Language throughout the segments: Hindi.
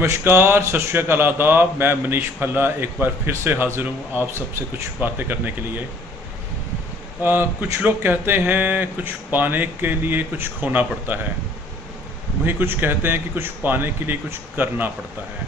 नमस्कार, सत श्री अकाल, आदाब। मैं मनीष भल्ला एक बार फिर से हाज़िर हूँ आप सबसे कुछ बातें करने के लिए। कुछ लोग कहते हैं कुछ पाने के लिए कुछ खोना पड़ता है, वहीं कुछ कहते हैं कि कुछ पाने के लिए कुछ करना पड़ता है।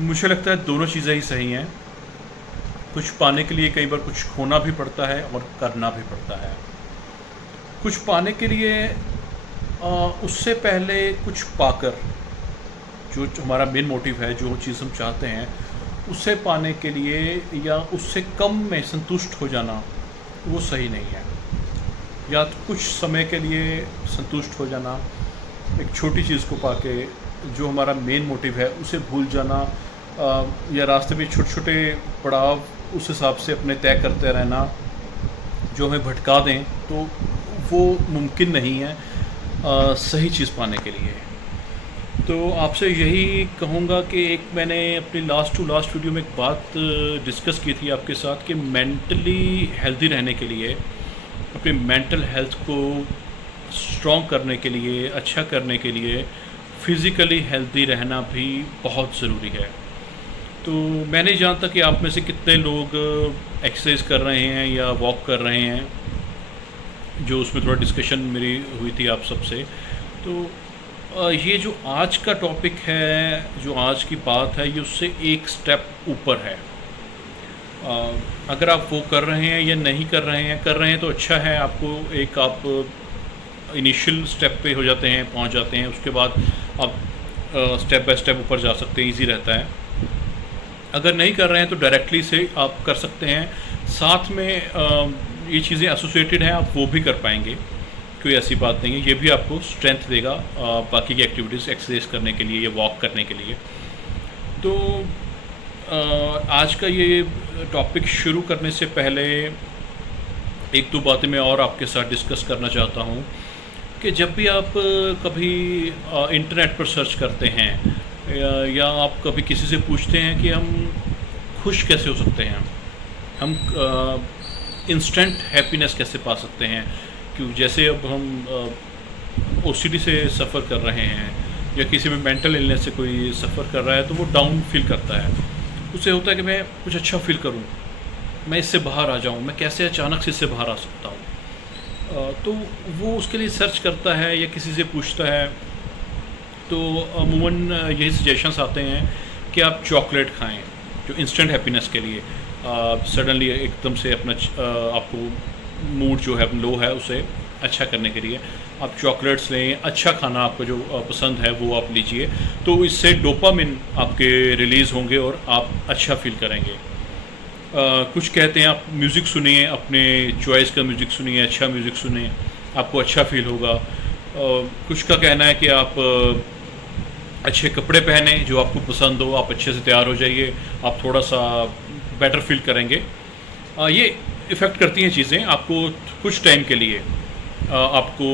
मुझे लगता है दोनों चीज़ें ही सही हैं। कुछ पाने के लिए कई बार कुछ खोना भी पड़ता है और करना भी पड़ता है। कुछ पाने के लिए उससे पहले कुछ पाकर, जो हमारा मेन मोटिव है, जो चीज़ हम चाहते हैं उसे पाने के लिए या उससे कम में संतुष्ट हो जाना, वो सही नहीं है। या तो कुछ समय के लिए संतुष्ट हो जाना, एक छोटी चीज़ को पाके जो हमारा मेन मोटिव है उसे भूल जाना, या रास्ते में छोटे छोटे पड़ाव उस हिसाब से अपने तय करते रहना जो हमें भटका दें, तो वो मुमकिन नहीं है सही चीज़ पाने के लिए। तो आपसे यही कहूँगा कि एक मैंने अपनी लास्ट वीडियो में एक बात डिस्कस की थी आपके साथ कि मेंटली हेल्दी रहने के लिए, अपनी मेंटल हेल्थ को स्ट्रॉन्ग करने के लिए, अच्छा करने के लिए फिज़िकली हेल्दी रहना भी बहुत ज़रूरी है। तो मैं नहीं जानता कि आप में से कितने लोग एक्सरसाइज कर रहे हैं या वॉक कर रहे हैं, जो उसमें थोड़ा डिस्कशन मेरी हुई थी आप सबसे। तो ये जो आज का टॉपिक है, जो आज की बात है, ये उससे एक स्टेप ऊपर है। अगर आप वो कर रहे हैं या नहीं कर रहे हैं तो अच्छा है। आपको एक आप इनिशियल स्टेप पे हो जाते हैं, पहुंच जाते हैं। उसके बाद आप स्टेप बाय स्टेप ऊपर जा सकते हैं, इजी रहता है। अगर नहीं कर रहे हैं तो डायरेक्टली से आप कर सकते हैं। साथ में ये चीज़ें एसोसिएटेड हैं, आप वो भी कर पाएंगे, कोई ऐसी बात नहीं है। ये भी आपको स्ट्रेंथ देगा बाकी की एक्टिविटीज़ एक्सरसाइज करने के लिए या वॉक करने के लिए। तो आज का ये टॉपिक शुरू करने से पहले एक दो बातें मैं और आपके साथ डिस्कस करना चाहता हूँ कि जब भी आप कभी इंटरनेट पर सर्च करते हैं या आप कभी किसी से पूछते हैं कि हम खुश कैसे हो सकते हैं, हम इंस्टेंट हैप्पीनेस कैसे पा सकते हैं, क्यों जैसे अब हम ओसीडी से सफ़र कर रहे हैं या किसी भी मेंटल इलनेस से कोई सफ़र कर रहा है तो वो डाउन फील करता है। उससे होता है कि मैं कुछ अच्छा फील करूं, मैं इससे बाहर आ जाऊं, मैं कैसे अचानक से इससे बाहर आ सकता हूं। तो वो उसके लिए सर्च करता है या किसी से पूछता है। तो अमूमन यही सजेशंस आते हैं कि आप चॉकलेट खाएं, जो इंस्टेंट हैप्पीनेस के लिए। सडनली एकदम से अपना आपको मूड जो है लो है उसे अच्छा करने के लिए आप चॉकलेट्स लें, अच्छा खाना आपको जो पसंद है वो आप लीजिए, तो इससे डोपामिन आपके रिलीज़ होंगे और आप अच्छा फील करेंगे। कुछ कहते हैं आप म्यूज़िक सुनिए, अपने चॉइस का म्यूज़िक सुनिए, अच्छा म्यूज़िक सुनिए, आपको अच्छा फील होगा। कुछ का कहना है कि आप अच्छे कपड़े पहने जो आपको पसंद हो, आप अच्छे से तैयार हो जाइए, आप थोड़ा सा बेटर फील करेंगे। ये इफ़ेक्ट करती हैं चीज़ें आपको कुछ टाइम के लिए, आपको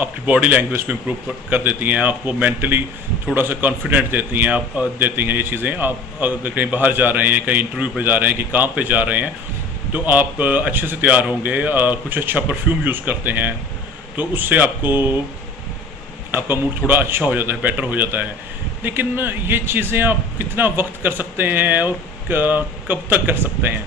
आपकी बॉडी लैंग्वेज को इम्प्रूव कर देती हैं, आपको मेंटली थोड़ा सा कॉन्फिडेंट देती हैं, आप देती हैं ये चीज़ें। आप अगर कहीं बाहर जा रहे हैं, कहीं इंटरव्यू पे जा रहे हैं, कि काम पे जा रहे हैं, तो आप अच्छे से तैयार होंगे। कुछ अच्छा परफ्यूम यूज़ करते हैं तो उससे आपका मूड थोड़ा अच्छा हो जाता है, बेटर हो जाता है। लेकिन ये चीज़ें आप कितना वक्त कर सकते हैं और कब तक कर सकते हैं?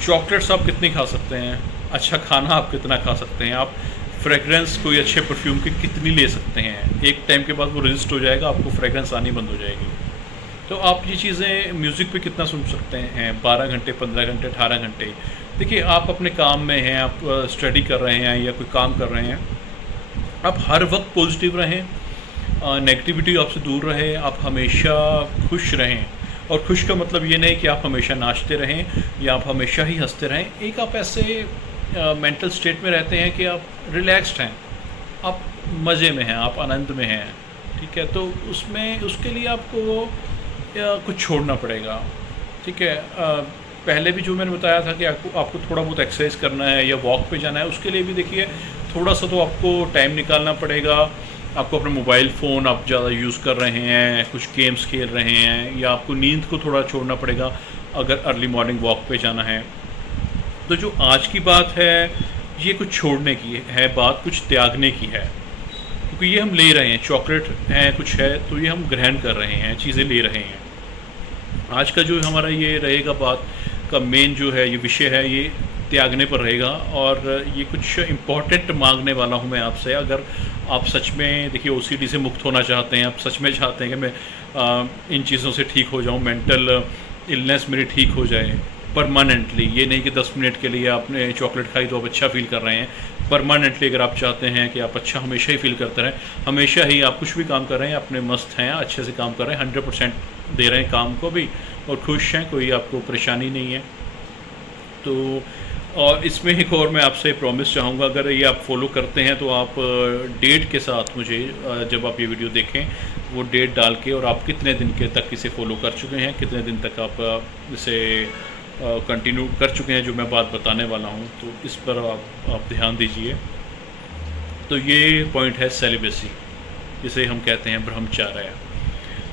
चॉकलेट्स आप कितनी खा सकते हैं? अच्छा खाना आप कितना खा सकते हैं? आप फ्रेगरेंस कोई अच्छे परफ्यूम की कितनी ले सकते हैं? एक टाइम के बाद वो रजिस्ट हो जाएगा, आपको फ्रेगरेंस आनी बंद हो जाएगी। तो आप ये चीज़ें म्यूज़िक पे कितना सुन सकते हैं? 12 घंटे, 15 घंटे, 18 घंटे। देखिए, आप अपने काम में हैं, आप स्टडी कर रहे हैं या कोई काम कर रहे हैं, आप हर वक्त पॉजिटिव रहें, नेगेटिविटी आपसे दूर रहे, आप हमेशा खुश रहें। और खुश का मतलब ये नहीं कि आप हमेशा नाचते रहें या आप हमेशा ही हंसते रहें। एक आप ऐसे मेंटल स्टेट में रहते हैं कि आप रिलैक्स्ड हैं, आप मज़े में हैं, आप आनंद में हैं, ठीक है। तो उसके लिए आपको कुछ छोड़ना पड़ेगा, ठीक है। पहले भी जो मैंने बताया था कि आपको थोड़ा बहुत एक्सरसाइज करना है या वॉक पे जाना है, उसके लिए भी देखिए थोड़ा सा तो आपको टाइम निकालना पड़ेगा। आपको अपना मोबाइल फ़ोन आप ज़्यादा यूज़ कर रहे हैं, कुछ गेम्स खेल रहे हैं, या आपको नींद को थोड़ा छोड़ना पड़ेगा अगर अर्ली मॉर्निंग वॉक पे जाना है। तो जो आज की बात है ये कुछ छोड़ने की है, बात कुछ त्यागने की है। क्योंकि ये हम ले रहे हैं, चॉकलेट है कुछ है तो ये हम ग्रहण कर रहे हैं, चीज़ें ले रहे हैं। आज का जो हमारा ये रहेगा बात का मेन जो है ये विषय है, ये त्यागने पर रहेगा। और ये कुछ इम्पोर्टेंट मांगने वाला हूँ मैं आपसे। अगर आप सच में देखिए ओसीडी से मुक्त होना चाहते हैं, आप सच में चाहते हैं कि मैं इन चीज़ों से ठीक हो जाऊँ, मेंटल इलनेस मेरी ठीक हो जाए परमानेंटली, ये नहीं कि 10 मिनट के लिए आपने चॉकलेट खाई तो आप अच्छा फील कर रहे हैं। परमानेंटली अगर आप चाहते हैं कि आप अच्छा हमेशा ही फील करते रहें, हमेशा ही आप कुछ भी काम कर रहे हैं अपने मस्त हैं, अच्छे से काम कर रहे हैं, 100% दे रहे हैं काम को भी और खुश हैं, कोई आपको परेशानी नहीं है। तो और इसमें एक और मैं आपसे प्रॉमिस चाहूँगा, अगर ये आप फॉलो करते हैं तो आप डेट के साथ मुझे जब आप ये वीडियो देखें वो डेट डाल के, और आप कितने दिन के तक इसे फॉलो कर चुके हैं, कितने दिन तक आप इसे कंटिन्यू कर चुके हैं जो मैं बात बताने वाला हूँ, तो इस पर आप ध्यान दीजिए। तो ये पॉइंट है सेलिबेसी, जिसे हम कहते हैं ब्रह्मचर्य।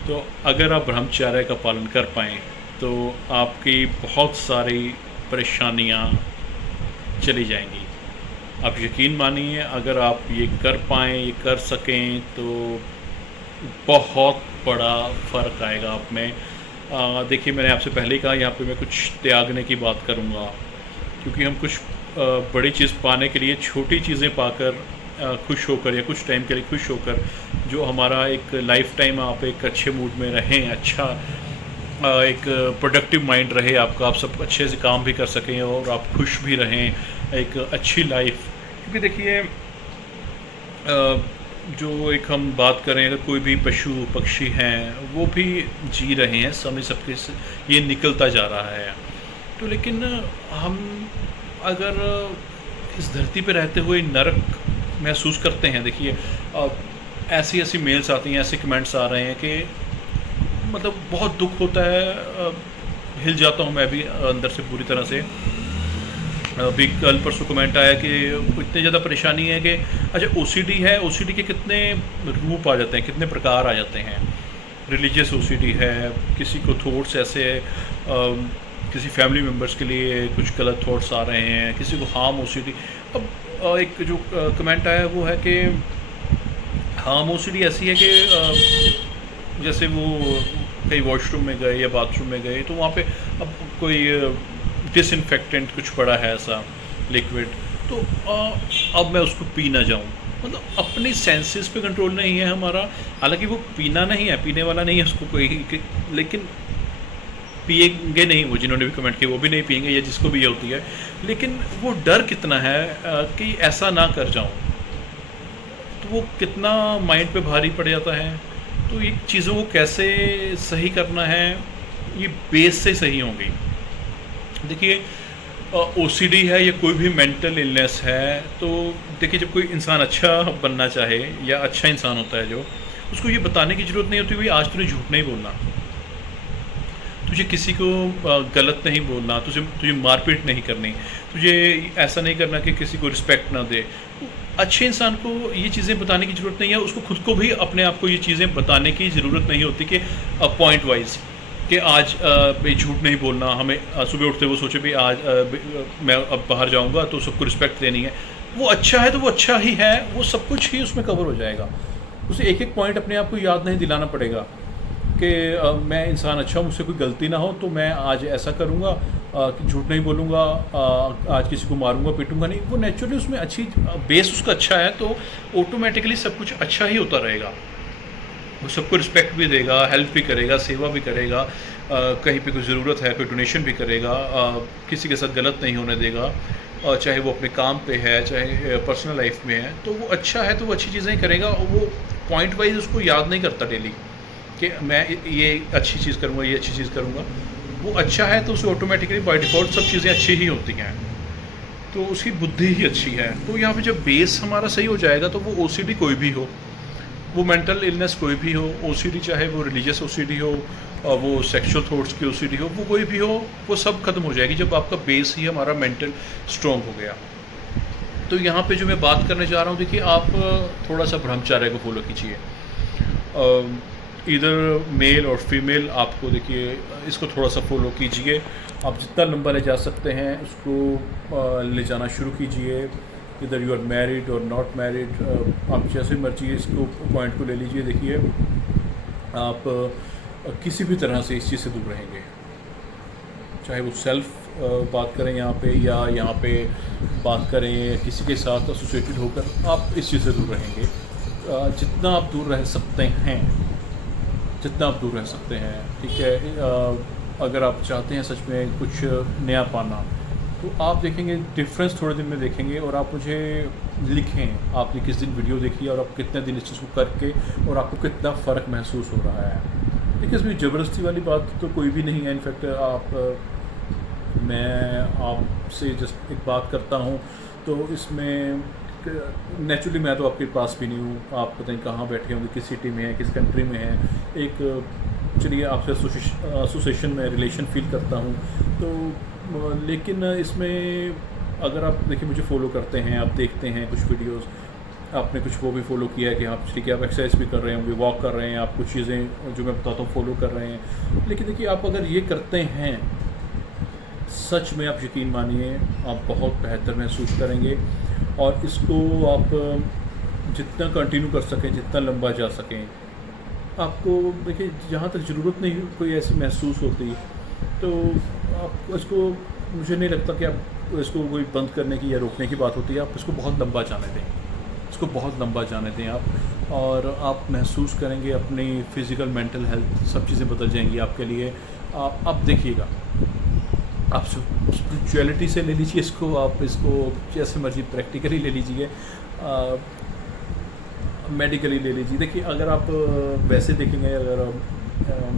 तो अगर आप ब्रह्मचर्य का पालन कर पाएँ तो आपकी बहुत सारी परेशानियाँ चली जाएंगी। आप यकीन मानिए, अगर आप ये कर पाएँ, ये कर सकें तो बहुत बड़ा फ़र्क आएगा आप में। देखिए मैंने आपसे पहले ही कहा, यहाँ पे मैं कुछ त्यागने की बात करूँगा, क्योंकि हम कुछ बड़ी चीज़ पाने के लिए छोटी चीज़ें पाकर खुश होकर या कुछ टाइम के लिए खुश होकर, जो हमारा एक लाइफ टाइम आप एक अच्छे मूड में रहें, अच्छा एक प्रोडक्टिव माइंड रहे आपका, आप सब अच्छे से काम भी कर सकें और आप खुश भी रहें, एक अच्छी लाइफ। क्योंकि देखिए जो एक हम बात करें, अगर कोई भी पशु पक्षी हैं वो भी जी रहे हैं, समय सबके से ये निकलता जा रहा है। तो लेकिन हम अगर इस धरती पे रहते हुए नरक महसूस करते हैं, देखिए ऐसी ऐसी मेल्स आती हैं, ऐसे कमेंट्स आ रहे हैं कि मतलब बहुत दुख होता है, हिल जाता हूँ मैं भी अंदर से पूरी तरह से। अभी कल परसों कमेंट आया कि इतनी ज़्यादा परेशानी है कि अच्छा ओसीडी है, ओसीडी के कितने रूप आ जाते हैं, कितने प्रकार आ जाते हैं। रिलीजियस ओसीडी है, किसी को थॉट्स ऐसे किसी फैमिली मेम्बर्स के लिए कुछ गलत थॉट्स आ रहे हैं, किसी को हार्म ओसीडी। अब एक जो कमेंट आया वो है कि हार्म ओसीडी ऐसी है कि जैसे वो कहीं वॉशरूम में गए या बाथरूम में गए तो वहाँ पे अब कोई डिसइंफेक्टेंट कुछ पड़ा है ऐसा लिक्विड, तो अब मैं उसको पी ना जाऊँ। मतलब अपनी सेंसेस पे कंट्रोल नहीं है हमारा। हालांकि वो पीना नहीं है, पीने वाला नहीं है उसको कोई, लेकिन पिएंगे नहीं वो, जिन्होंने भी कमेंट किया वो भी नहीं पिएंगे, या जिसको भी ये होती है। लेकिन वो डर कितना है कि ऐसा ना कर जाऊँ, तो वो कितना माइंड पे भारी पड़ जाता है। तो ये चीज़ों को कैसे सही करना है, ये बेस से सही होंगी। देखिए ओसीडी है या कोई भी मेंटल इलनेस है, तो देखिए जब कोई इंसान अच्छा बनना चाहे या अच्छा इंसान होता है जो, उसको ये बताने की ज़रूरत नहीं होती भाई आज तूने झूठ नहीं बोलना, तुझे किसी को गलत नहीं बोलना, तुझे मारपीट नहीं करनी, तुझे ऐसा नहीं करना कि किसी को रिस्पेक्ट ना दे। अच्छे इंसान को ये चीज़ें बताने की ज़रूरत नहीं है, उसको खुद को भी अपने आप को ये चीज़ें बताने की ज़रूरत नहीं होती कि पॉइंट वाइज कि आज भाई झूठ नहीं बोलना। हमें सुबह उठते वो सोचे भी आज मैं अब बाहर जाऊंगा तो सबको रिस्पेक्ट देनी है। वो अच्छा है तो वो अच्छा ही है, वो सब कुछ ही उसमें कवर हो जाएगा। उसे एक एक पॉइंट अपने आप को याद नहीं दिलाना पड़ेगा कि मैं इंसान अच्छा हूँ, मुझसे कोई गलती ना हो तो मैं आज ऐसा करूँगा, झूठ नहीं बोलूँगा, आज किसी को मारूंगा पीटूंगा नहीं। वो नेचुरली उसमें अच्छी बेस उसका अच्छा है तो ऑटोमेटिकली सब कुछ अच्छा ही होता रहेगा। वो सबको रिस्पेक्ट भी देगा, हेल्प भी करेगा, सेवा भी करेगा, कहीं पे कोई ज़रूरत है कोई डोनेशन भी करेगा, किसी के साथ गलत नहीं होने देगा, चाहे वो अपने काम पे है चाहे पर्सनल लाइफ में है। तो वो अच्छा है तो वो अच्छी चीज़ें ही करेगा, और वो पॉइंट वाइज उसको याद नहीं करता डेली कि मैं ये अच्छी चीज़ करूँगा, ये अच्छी चीज़ करूँगा। वो अच्छा है तो उसे ऑटोमेटिकली बाय डिफ़ॉल्ट सब चीज़ें अच्छी ही होती हैं, तो उसकी बुद्धि ही अच्छी है। तो यहाँ पे जब बेस हमारा सही हो जाएगा तो वो ओसीडी कोई भी हो, वो मेंटल इलनेस कोई भी हो, ओसीडी चाहे वो रिलीजियस ओसीडी हो, वो सेक्सुअल थॉट्स की ओसीडी हो, वो कोई भी हो, वो सब खत्म हो जाएगी जब आपका बेस ही हमारा मेंटल स्ट्रॉन्ग हो गया। तो यहाँ पे जो मैं बात करने जा रहा हूँ, देखिए आप थोड़ा सा ब्रह्मचर्य को फॉलो कीजिए, इधर मेल और फीमेल। आपको देखिए इसको थोड़ा सा फॉलो कीजिए, आप जितना लंबा ले जा सकते हैं उसको ले जाना शुरू कीजिए। इधर यू आर मैरिड और नॉट मैरिड, आप जैसे मर्जी इसको पॉइंट को ले लीजिए। देखिए आप किसी भी तरह से इस चीज़ से दूर रहेंगे, चाहे वो सेल्फ बात करें यहाँ पे या यहाँ पे बात करें किसी के साथ एसोसिएटेड होकर, आप इस चीज़ से दूर रहेंगे। जितना आप दूर रह सकते हैं, जितना आप दूर रह सकते हैं, ठीक है। अगर आप चाहते हैं सच में कुछ नया पाना, तो आप देखेंगे डिफरेंस थोड़े दिन में देखेंगे, और आप मुझे लिखें आपने किस दिन वीडियो देखी और आप कितने दिन इस चीज़ को करके और आपको कितना फ़र्क महसूस हो रहा है। देखिए इसमें ज़बरदस्ती वाली बात तो कोई भी नहीं है। इनफैक्ट मैं आपसे जस्ट एक बात करता हूँ तो इसमें नेचुरली मैं तो आपके पास भी नहीं हूँ, आप पता नहीं कहाँ बैठे होंगे, किस सिटी में है, किस कंट्री में है। एक चलिए आपसे एसोसिएशन में रिलेशन फील करता हूँ, तो लेकिन इसमें अगर आप देखिए मुझे फॉलो करते हैं, आप देखते हैं कुछ वीडियोस, आपने कुछ वो भी फॉलो किया है कि आप ठीक है आप एक्सरसाइज भी कर रहे होंगे, वॉक कर रहे हैं, आप कुछ चीज़ें जो मैं बताता हूँ फॉलो कर रहे हैं। लेकिन देखिए आप अगर ये करते हैं, सच में आप यकीन मानिए आप बहुत बेहतर महसूस करेंगे, और इसको आप जितना कंटिन्यू कर सकें, जितना लंबा जा सकें। आपको देखिए जहाँ तक ज़रूरत नहीं कोई ऐसी महसूस होती, तो आप इसको, मुझे नहीं लगता कि आप इसको कोई बंद करने की या रोकने की बात होती है। आप इसको बहुत लंबा जाने दें, इसको बहुत लंबा जाने दें आप, और आप महसूस करेंगे अपनी फ़िज़िकल मेंटल हेल्थ सब चीज़ें बदल जाएंगी आपके लिए। आप देखिएगा, आप स्पिरिचुअलिटी से ले लीजिए इसको, आप इसको जैसे मर्जी प्रैक्टिकली ले लीजिए, मेडिकली ले लीजिए। देखिए अगर आप वैसे देखेंगे, अगर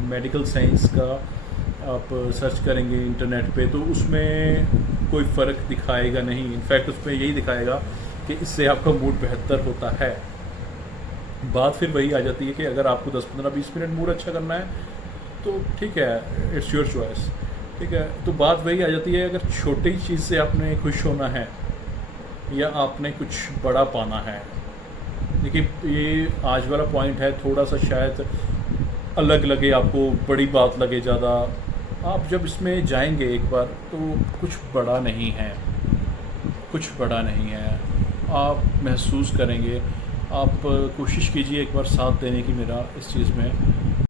मेडिकल साइंस का आप सर्च करेंगे इंटरनेट पे, तो उसमें कोई फ़र्क दिखाएगा नहीं। इनफैक्ट उसमें यही दिखाएगा कि इससे आपका मूड बेहतर होता है। बात फिर वही आ जाती है कि अगर आपको 10-15-20 मिनट मूड अच्छा करना है तो ठीक है, इट्स योर चॉइस, ठीक है। तो बात वही आ जाती है, अगर छोटी चीज़ से आपने खुश होना है या आपने कुछ बड़ा पाना है। देखिए ये आज वाला पॉइंट है, थोड़ा सा शायद अलग लगे आपको, बड़ी बात लगे ज़्यादा। आप जब इसमें जाएंगे एक बार, तो कुछ बड़ा नहीं है, कुछ बड़ा नहीं है, आप महसूस करेंगे। आप कोशिश कीजिए एक बार साथ देने की मेरा इस चीज़ में।